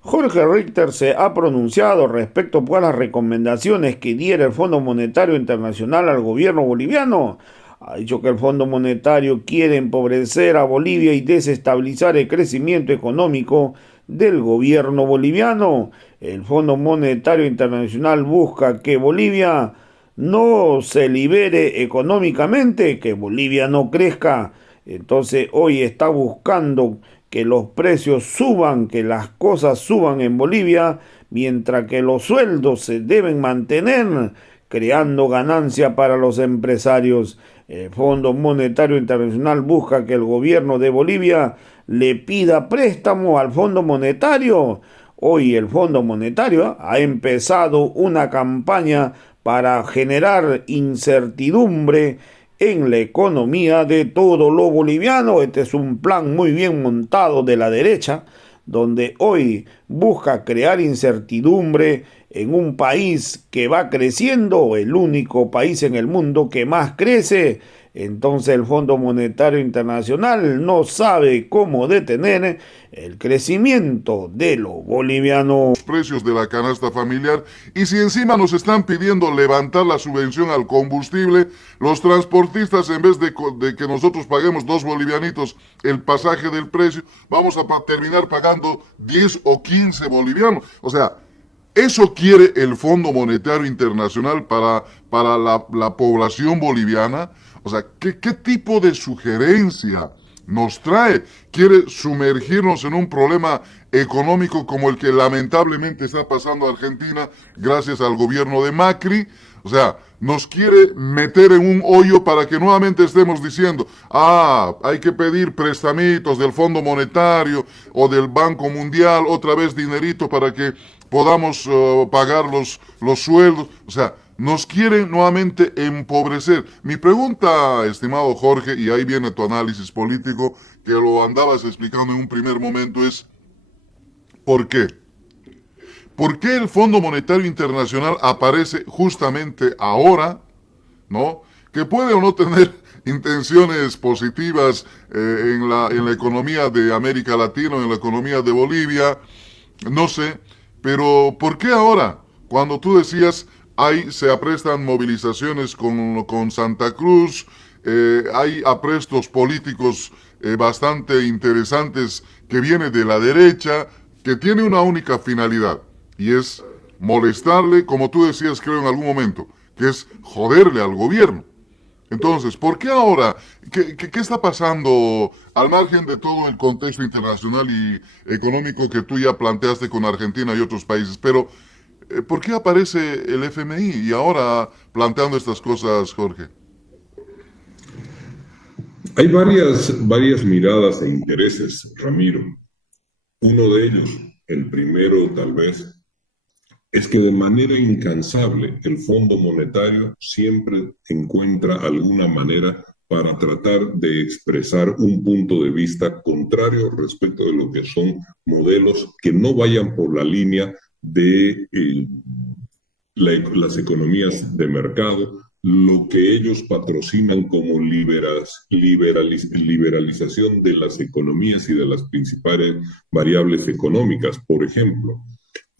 Jorge Richter se ha pronunciado respecto a las recomendaciones que diera el Fondo Monetario Internacional al gobierno boliviano. Ha dicho que el Fondo Monetario quiere empobrecer a Bolivia y desestabilizar el crecimiento económico del gobierno boliviano. El Fondo Monetario Internacional busca que Bolivia no se libere económicamente, que Bolivia no crezca. Entonces hoy está buscando que los precios suban, que las cosas suban en Bolivia, mientras que los sueldos se deben mantener, creando ganancia para los empresarios. El Fondo Monetario Internacional busca que el gobierno de Bolivia le pida préstamo al Fondo Monetario. Hoy el Fondo Monetario ha empezado una campaña para generar incertidumbre en la economía de todo lo boliviano. Este es un plan muy bien montado de la derecha, donde hoy busca crear incertidumbre en un país que va creciendo, el único país en el mundo que más crece. Entonces el Fondo Monetario Internacional no sabe cómo detener el crecimiento de lo boliviano. Precios de la canasta familiar, y si encima nos están pidiendo levantar la subvención al combustible, los transportistas, en vez de que nosotros paguemos 2 bolivianitos el pasaje del precio, vamos a terminar pagando 10 o 15 bolivianos. O sea, eso quiere el Fondo Monetario Internacional para la población boliviana. O sea, ¿qué tipo de sugerencia nos trae? Quiere sumergirnos en un problema económico como el que lamentablemente está pasando a Argentina gracias al gobierno de Macri. O sea, nos quiere meter en un hoyo para que nuevamente estemos diciendo, hay que pedir prestamitos del Fondo Monetario o del Banco Mundial, otra vez dinerito para que podamos pagar los sueldos. O sea, nos quieren nuevamente empobrecer. Mi pregunta, estimado Jorge, y ahí viene tu análisis político, que lo andabas explicando en un primer momento, es ¿por qué? ¿Por qué el Fondo Monetario Internacional aparece justamente ahora, ¿no? Que puede o no tener intenciones positivas en la economía de América Latina, en la economía de Bolivia, no sé, pero ¿por qué ahora? Cuando tú decías, se aprestan movilizaciones con Santa Cruz, hay aprestos políticos bastante interesantes que viene de la derecha, que tiene una única finalidad, y es molestarle, como tú decías creo en algún momento, que es joderle al gobierno. Entonces, ¿por qué ahora? ¿Qué está pasando al margen de todo el contexto internacional y económico que tú ya planteaste con Argentina y otros países? Pero, ¿por qué aparece el FMI y ahora planteando estas cosas, Jorge? Hay varias miradas e intereses, Ramiro. Uno de ellos, el primero tal vez, es que de manera incansable el Fondo Monetario siempre encuentra alguna manera para tratar de expresar un punto de vista contrario respecto de lo que son modelos que no vayan por la línea de las economías de mercado, lo que ellos patrocinan como liberalización de las economías y de las principales variables económicas. Por ejemplo,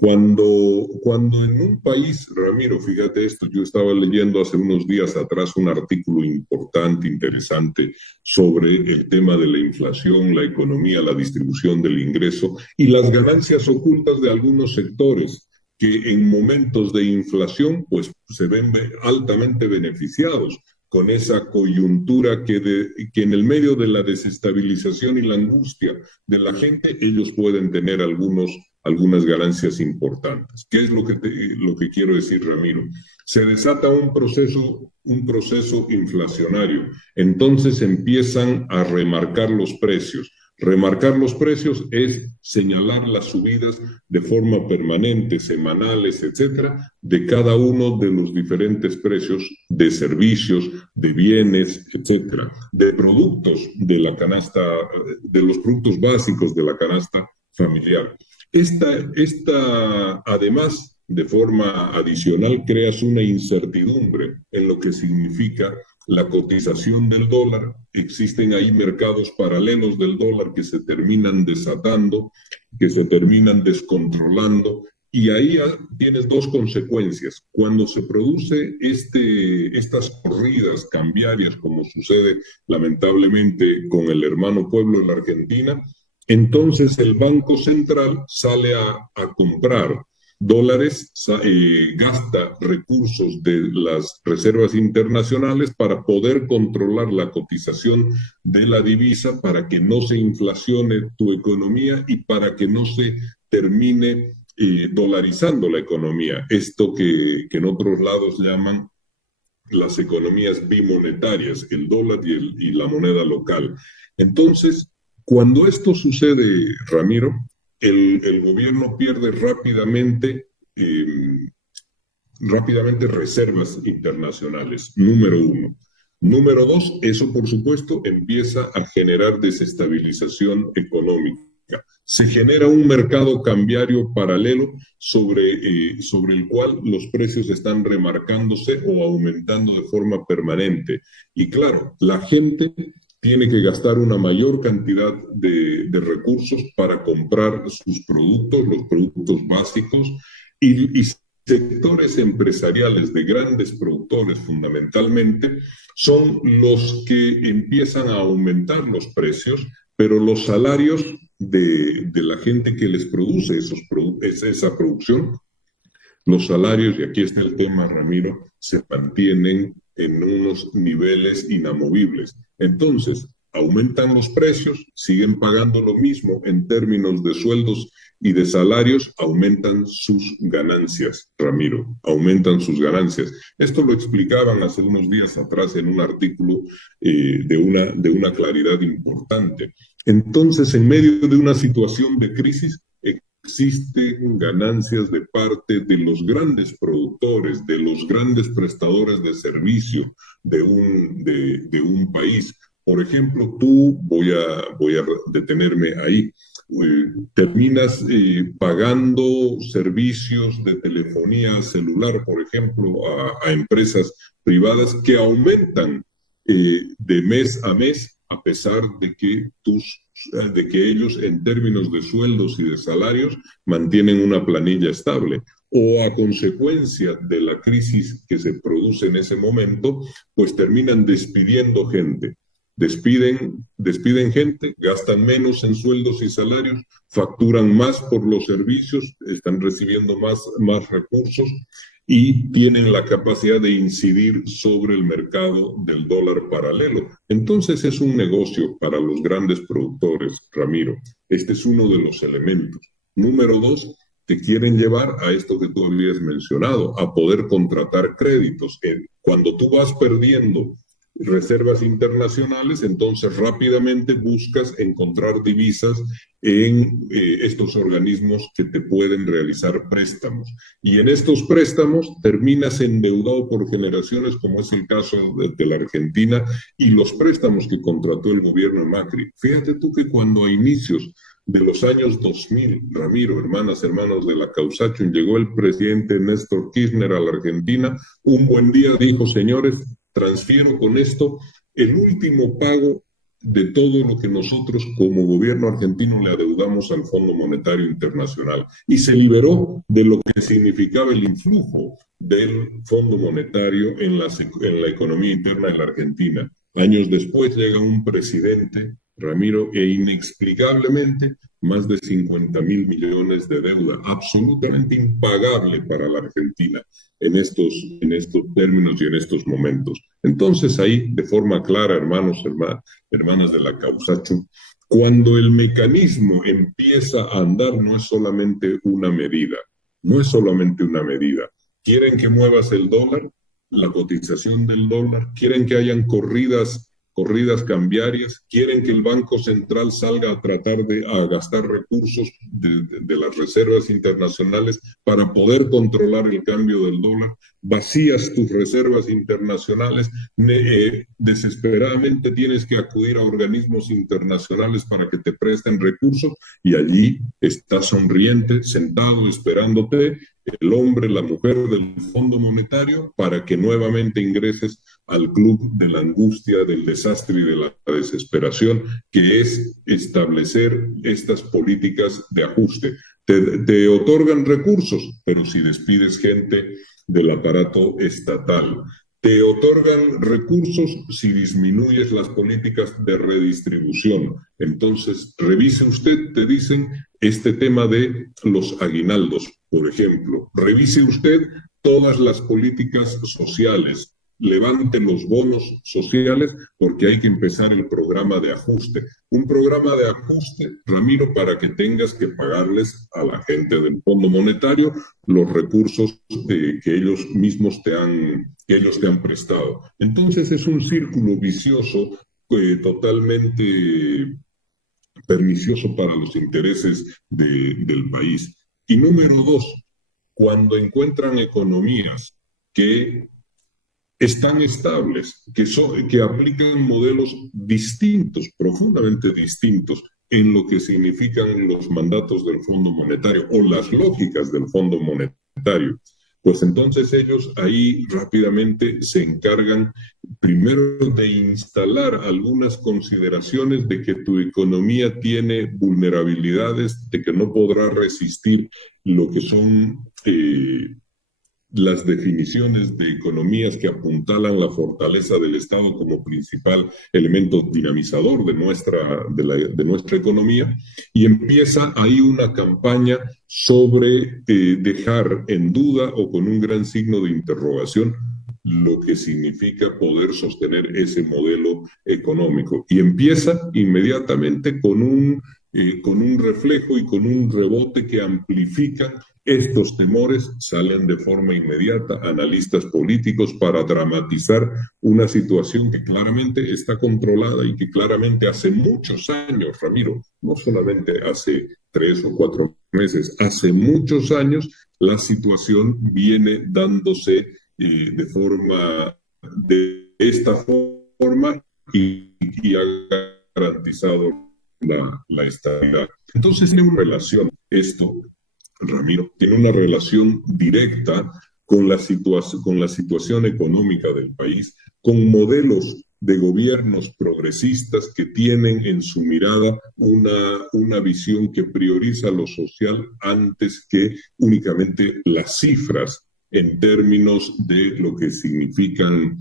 cuando en un país, Ramiro, fíjate esto, yo estaba leyendo hace unos días atrás un artículo importante, interesante, sobre el tema de la inflación, la economía, la distribución del ingreso y las ganancias ocultas de algunos sectores que en momentos de inflación pues se ven altamente beneficiados con esa coyuntura que en el medio de la desestabilización y la angustia de la gente, ellos pueden tener algunas ganancias importantes. ¿Qué es lo que quiero decir, Ramiro? Se desata un proceso inflacionario, entonces empiezan a remarcar los precios. Remarcar los precios es señalar las subidas de forma permanente, semanales, etcétera, de cada uno de los diferentes precios de servicios, de bienes, etcétera, de productos de la canasta, de los productos básicos de la canasta familiar. Además, de forma adicional, creas una incertidumbre en lo que significa la cotización del dólar, existen ahí mercados paralelos del dólar que se terminan desatando, que se terminan descontrolando, y ahí tienes dos consecuencias. Cuando se produce estas corridas cambiarias, como sucede lamentablemente con el hermano pueblo en la Argentina, entonces el Banco Central sale a comprar dólares, gasta recursos de las reservas internacionales para poder controlar la cotización de la divisa, para que no se inflacione tu economía y para que no se termine dolarizando la economía. Esto que en otros lados llaman las economías bimonetarias, el dólar y la moneda local. Entonces, cuando esto sucede, Ramiro, el gobierno pierde rápidamente reservas internacionales, número uno. Número dos, eso por supuesto empieza a generar desestabilización económica. Se genera un mercado cambiario paralelo sobre el cual los precios están remarcándose o aumentando de forma permanente. Y claro, la gente tiene que gastar una mayor cantidad de recursos para comprar sus productos, los productos básicos, y sectores empresariales de grandes productores fundamentalmente son los que empiezan a aumentar los precios, pero los salarios de la gente que les produce esa producción, los salarios, y aquí está el tema, Ramiro, se mantienen en unos niveles inamovibles. Entonces, aumentan los precios, siguen pagando lo mismo en términos de sueldos y de salarios, aumentan sus ganancias, Ramiro, aumentan sus ganancias. Esto lo explicaban hace unos días atrás en un artículo de una claridad importante. Entonces, en medio de una situación de crisis, existen ganancias de parte de los grandes productores, de los grandes prestadores de servicio de un país. Por ejemplo, voy a detenerme ahí, terminas pagando servicios de telefonía celular, por ejemplo, a empresas privadas que aumentan de mes a mes, a pesar de que ellos en términos de sueldos y de salarios mantienen una planilla estable, o a consecuencia de la crisis que se produce en ese momento, pues terminan despidiendo gente. Despiden gente, gastan menos en sueldos y salarios, facturan más por los servicios, están recibiendo más recursos y tienen la capacidad de incidir sobre el mercado del dólar paralelo. Entonces es un negocio para los grandes productores, Ramiro. Este es uno de los elementos. Número dos, te quieren llevar a esto que tú habías mencionado, a poder contratar créditos. Cuando tú vas perdiendo reservas internacionales, entonces rápidamente buscas encontrar divisas en estos organismos que te pueden realizar préstamos. Y en estos préstamos terminas endeudado por generaciones, como es el caso de la Argentina, y los préstamos que contrató el gobierno de Macri. Fíjate tú que cuando a inicios de los años 2000, Ramiro, hermanos de la Causachun, llegó el presidente Néstor Kirchner a la Argentina, un buen día dijo: señores, transfiero con esto el último pago de todo lo que nosotros como gobierno argentino le adeudamos al Fondo Monetario Internacional, y se liberó de lo que significaba el influjo del Fondo Monetario en la economía interna de la Argentina. Años después llega un presidente, Ramiro, e inexplicablemente más de 50.000 millones de deuda, absolutamente impagable para la Argentina en estos términos y en estos momentos. Entonces ahí, de forma clara, hermanas de la Causachun, cuando el mecanismo empieza a andar, no es solamente una medida, Quieren que muevas el dólar, la cotización del dólar, quieren que hayan corridas cambiarias, quieren que el Banco Central salga a tratar de gastar recursos de las reservas internacionales para poder controlar el cambio del dólar, vacías tus reservas internacionales, desesperadamente tienes que acudir a organismos internacionales para que te presten recursos, y allí está sonriente, sentado, esperándote el hombre, la mujer del Fondo Monetario para que nuevamente ingreses al club de la angustia, del desastre y de la desesperación, que es establecer estas políticas de ajuste. Te otorgan recursos, pero si despides gente del aparato estatal, te otorgan recursos si disminuyes las políticas de redistribución. Entonces, revise usted, te dicen, este tema de los aguinaldos, por ejemplo. Revise usted todas las políticas sociales. Levante los bonos sociales porque hay que empezar el programa de ajuste. Un programa de ajuste, Ramiro, para que tengas que pagarles a la gente del Fondo Monetario los recursos que ellos mismos te han prestado. Entonces es un círculo vicioso totalmente pernicioso para los intereses del país. Y número dos, cuando encuentran economías que están estables, que aplican modelos distintos, profundamente distintos, en lo que significan los mandatos del Fondo Monetario o las lógicas del Fondo Monetario, pues entonces ellos ahí rápidamente se encargan primero de instalar algunas consideraciones de que tu economía tiene vulnerabilidades, de que no podrá resistir lo que son las definiciones de economías que apuntalan la fortaleza del Estado como principal elemento dinamizador de nuestra economía, y empieza ahí una campaña sobre dejar en duda o con un gran signo de interrogación lo que significa poder sostener ese modelo económico. Y empieza inmediatamente con un reflejo y con un rebote que amplifica estos temores. Salen de forma inmediata analistas políticos para dramatizar una situación que claramente está controlada y que claramente hace muchos años, Ramiro, no solamente hace 3 o 4 meses, hace muchos años la situación viene dándose de esta forma y ha garantizado la estabilidad. Entonces tiene una relación esto, Ramiro, tiene una relación directa con la situación económica del país, con modelos de gobiernos progresistas que tienen en su mirada una visión que prioriza lo social antes que únicamente las cifras en términos de lo que significan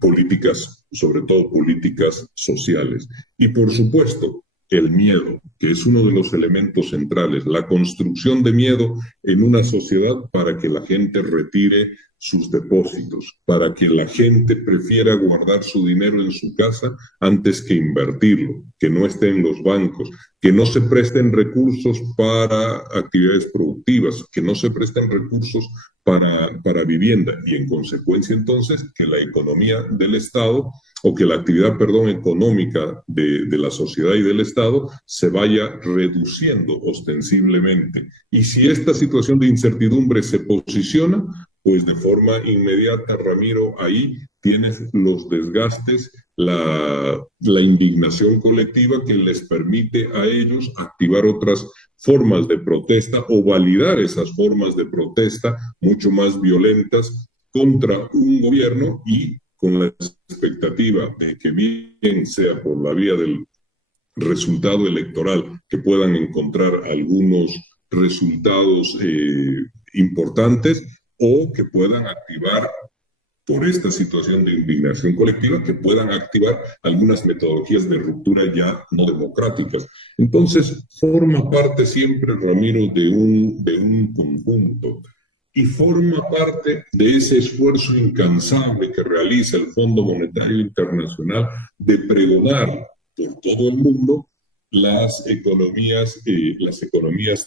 políticas, sobre todo políticas sociales. Y por supuesto, el miedo, que es uno de los elementos centrales, la construcción de miedo en una sociedad para que la gente retire sus depósitos, para que la gente prefiera guardar su dinero en su casa antes que invertirlo, que no esté en los bancos, que no se presten recursos para actividades productivas, que no se presten recursos para vivienda, y en consecuencia entonces que la economía del Estado o que la actividad, económica de la sociedad y del Estado se vaya reduciendo ostensiblemente. Y si esta situación de incertidumbre se posiciona, pues de forma inmediata, Ramiro, ahí tienes los desgastes, la indignación colectiva que les permite a ellos activar otras formas de protesta o validar esas formas de protesta mucho más violentas contra un gobierno, y con la expectativa de que bien sea por la vía del resultado electoral que puedan encontrar algunos resultados importantes, o que puedan activar, por esta situación de indignación colectiva, que puedan activar algunas metodologías de ruptura ya no democráticas. Entonces, forma parte siempre, Ramiro, de un conjunto, y forma parte de ese esfuerzo incansable que realiza el Fondo Monetario Internacional de pregonar por todo el mundo las economías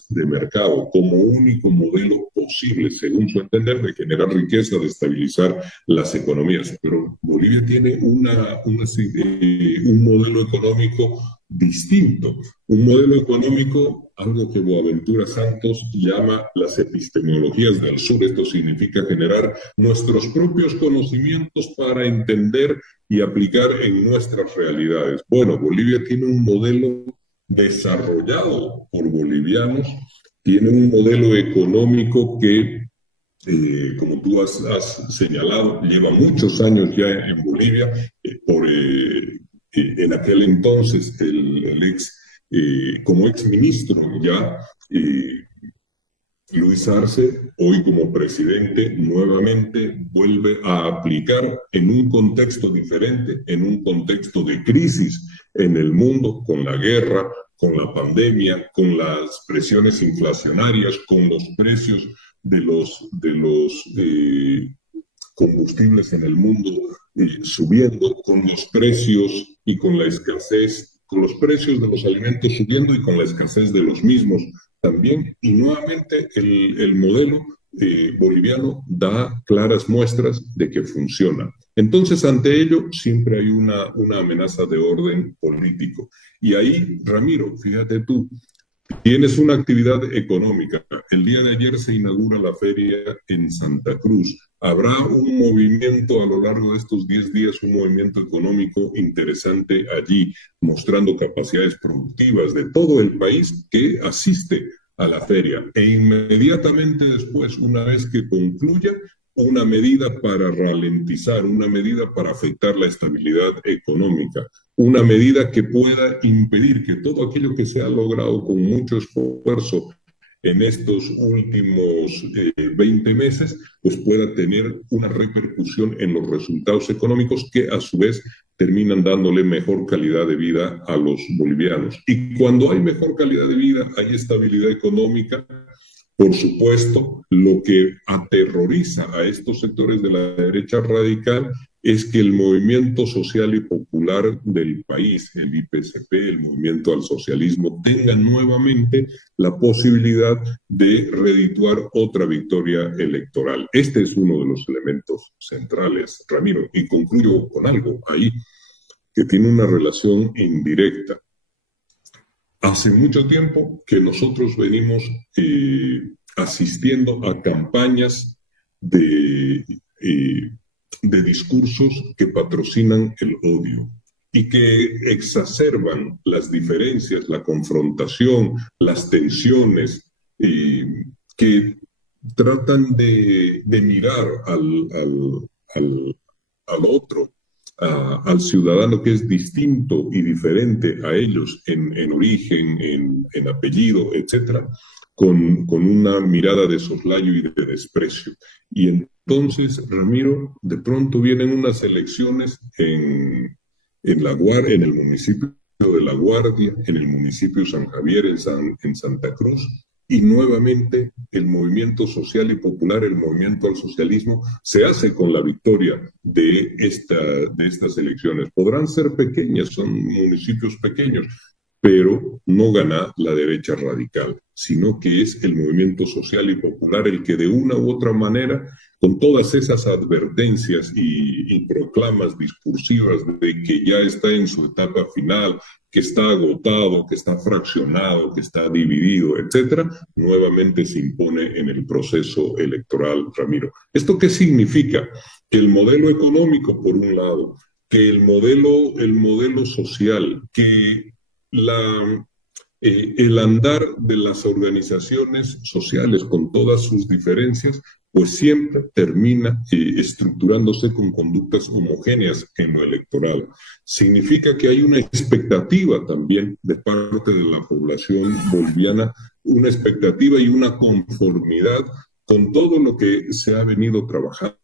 de mercado como único modelo posible, según su entender, de generar riqueza, de estabilizar las economías. Pero Bolivia tiene un modelo económico distinto, un modelo económico, algo que Boaventura Santos llama las epistemologías del sur. Esto significa generar nuestros propios conocimientos para entender y aplicar en nuestras realidades. Bueno, Bolivia tiene un modelo desarrollado por bolivianos tiene un modelo económico que, como tú has señalado, lleva muchos años ya en Bolivia. En aquel entonces, como ex ministro ya, eh, Luis Arce, hoy como presidente, nuevamente vuelve a aplicar en un contexto diferente, en un contexto de crisis en el mundo, con la guerra, con la pandemia, con las presiones inflacionarias, con los precios de los combustibles en el mundo subiendo, con los precios y con la escasez, con los precios de los alimentos subiendo y con la escasez de los mismos también. Y nuevamente el modelo boliviano da claras muestras de que funciona. Entonces, ante ello, siempre hay una amenaza de orden político. Y ahí, Ramiro, fíjate tú, tienes una actividad económica. El día de ayer se inaugura la feria en Santa Cruz. Habrá un movimiento a lo largo de estos 10 días, un movimiento económico interesante allí, mostrando capacidades productivas de todo el país que asiste a la feria. E inmediatamente después, una vez que concluya, una medida para ralentizar, una medida para afectar la estabilidad económica, una medida que pueda impedir que todo aquello que se ha logrado con mucho esfuerzo en estos últimos 20 meses, pues pueda tener una repercusión en los resultados económicos que a su vez terminan dándole mejor calidad de vida a los bolivianos. Y cuando hay mejor calidad de vida, hay estabilidad económica. Por supuesto, lo que aterroriza a estos sectores de la derecha radical es que el movimiento social y popular del país, el IPCP, el movimiento al socialismo, tenga nuevamente la posibilidad de redituar otra victoria electoral. Este es uno de los elementos centrales, Ramiro, y concluyo con algo ahí que tiene una relación indirecta. Hace mucho tiempo que nosotros venimos asistiendo a campañas de discursos que patrocinan el odio y que exacerban las diferencias, la confrontación, las tensiones, que tratan de mirar al otro, al ciudadano que es distinto y diferente a ellos en origen, en apellido, etcétera, con una mirada de soslayo y de desprecio. Y entonces, Ramiro, de pronto vienen unas elecciones en el municipio de La Guardia, en el municipio de San Javier, en Santa Cruz, y nuevamente el movimiento social y popular, el movimiento al socialismo, se hace con la victoria de estas elecciones. Podrán ser pequeñas, son municipios pequeños, pero no gana la derecha radical, sino que es el movimiento social y popular el que de una u otra manera, con todas esas advertencias y proclamas discursivas de que ya está en su etapa final, que está agotado, que está fraccionado, que está dividido, etcétera, nuevamente se impone en el proceso electoral, Ramiro. ¿Esto qué significa? Que el modelo económico, por un lado, que el modelo social, que el andar de las organizaciones sociales con todas sus diferencias, pues siempre termina estructurándose con conductas homogéneas en lo electoral. Significa que hay una expectativa también de parte de la población boliviana, una expectativa y una conformidad con todo lo que se ha venido trabajando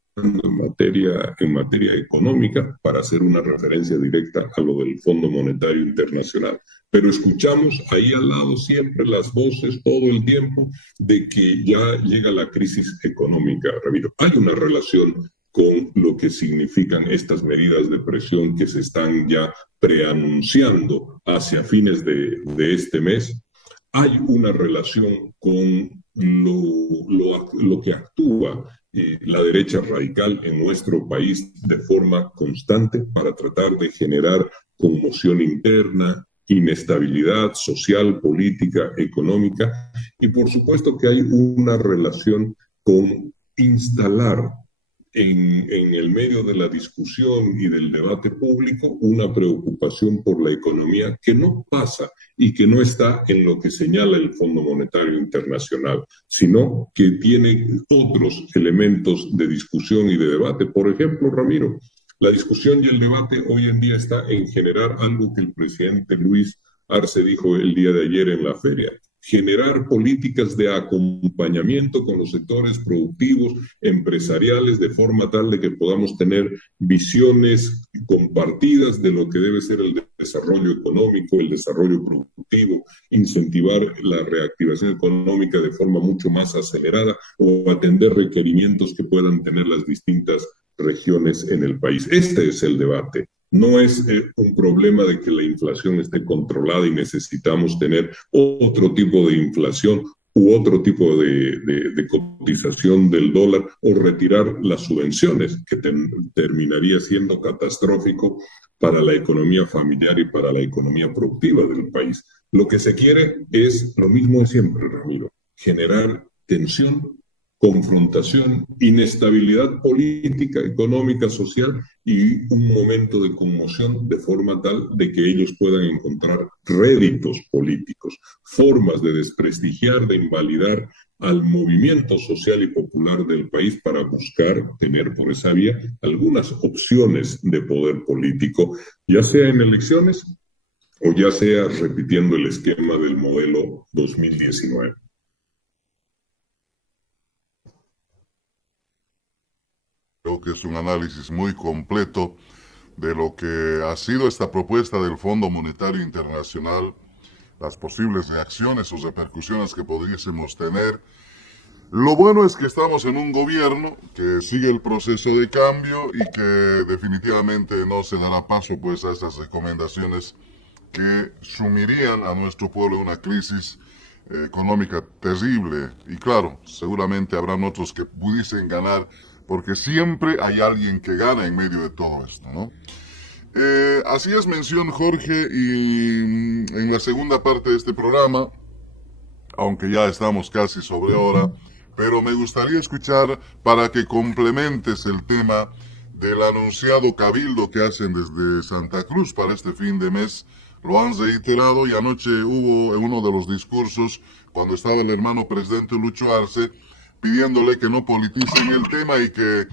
en materia económica, para hacer una referencia directa a lo del Fondo Monetario Internacional. Pero escuchamos ahí al lado siempre las voces todo el tiempo de que ya llega la crisis económica, Ramiro. Hay una relación con lo que significan estas medidas de presión que se están ya preanunciando hacia fines de este mes. Hay una relación con lo que actúa la derecha radical en nuestro país de forma constante para tratar de generar conmoción interna, inestabilidad social, política, económica, y por supuesto que hay una relación con instalar en el medio de la discusión y del debate público una preocupación por la economía que no pasa y que no está en lo que señala el Fondo Monetario Internacional, sino que tiene otros elementos de discusión y de debate. Por ejemplo, Ramiro, la discusión y el debate hoy en día está en generar algo que el presidente Luis Arce dijo el día de ayer en la feria: generar políticas de acompañamiento con los sectores productivos, empresariales, de forma tal de que podamos tener visiones compartidas de lo que debe ser el desarrollo económico, el desarrollo productivo, incentivar la reactivación económica de forma mucho más acelerada o atender requerimientos que puedan tener las distintas regiones en el país. Este es el debate. No es un problema de que la inflación esté controlada y necesitamos tener otro tipo de inflación u otro tipo de cotización del dólar o retirar las subvenciones, que terminaría siendo catastrófico para la economía familiar y para la economía productiva del país. Lo que se quiere es lo mismo de siempre, Ramiro: generar tensión, confrontación, inestabilidad política, económica, social y un momento de conmoción, de forma tal de que ellos puedan encontrar réditos políticos, formas de desprestigiar, de invalidar al movimiento social y popular del país para buscar tener por esa vía algunas opciones de poder político, ya sea en elecciones o ya sea repitiendo el esquema del modelo 2019. Creo que es un análisis muy completo de lo que ha sido esta propuesta del Fondo Monetario Internacional, las posibles reacciones o repercusiones que pudiésemos tener. Lo bueno es que estamos en un gobierno que sigue el proceso de cambio y que definitivamente no se dará paso pues a esas recomendaciones que sumirían a nuestro pueblo en una crisis económica terrible. Y claro, seguramente habrán otros que pudiesen ganar, porque siempre hay alguien que gana en medio de todo esto, ¿no? Así es mención Jorge, y en la segunda parte de este programa, aunque ya estamos casi sobre hora, pero me gustaría escuchar para que complementes el tema del anunciado cabildo que hacen desde Santa Cruz para este fin de mes. Lo han reiterado y anoche hubo en uno de los discursos, cuando estaba el hermano presidente Lucho Arce, pidiéndole que no politicen el tema y que